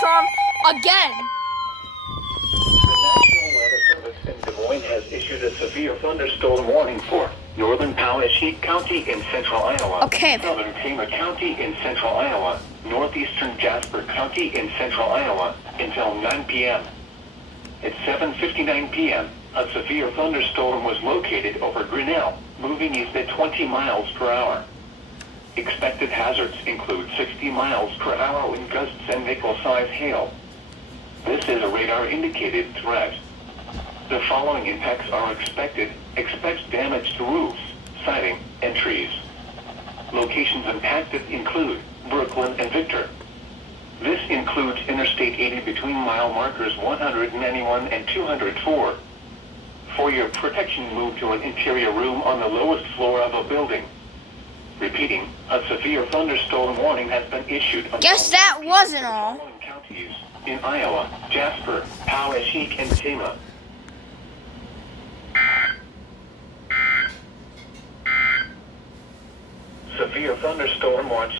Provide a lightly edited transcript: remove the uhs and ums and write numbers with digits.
thunderstorm again. The National Weather Service in Des Moines has issued a severe thunderstorm warning for northern Poweshiek County in central Iowa, Okay. southern Tama County in central Iowa, northeastern Jasper County in central Iowa until 9 p.m. At 7:59 p.m., a severe thunderstorm was located over Grinnell, moving east at 20 miles per hour. Expected hazards include 60 miles per hour wind gusts and nickel-sized hail. This is a radar-indicated threat. The following impacts are expected. Expect damage to roofs, siding, and trees. Locations impacted include Brooklyn and Victor. This includes Interstate 80 between mile markers 191 and 204. For your protection, move to an interior room on the lowest floor of a building. Repeating, a severe thunderstorm warning has been issued. Guess that wasn't all. Following counties in Iowa, Jasper, Poweshiek, and Tama. Severe thunderstorm watch.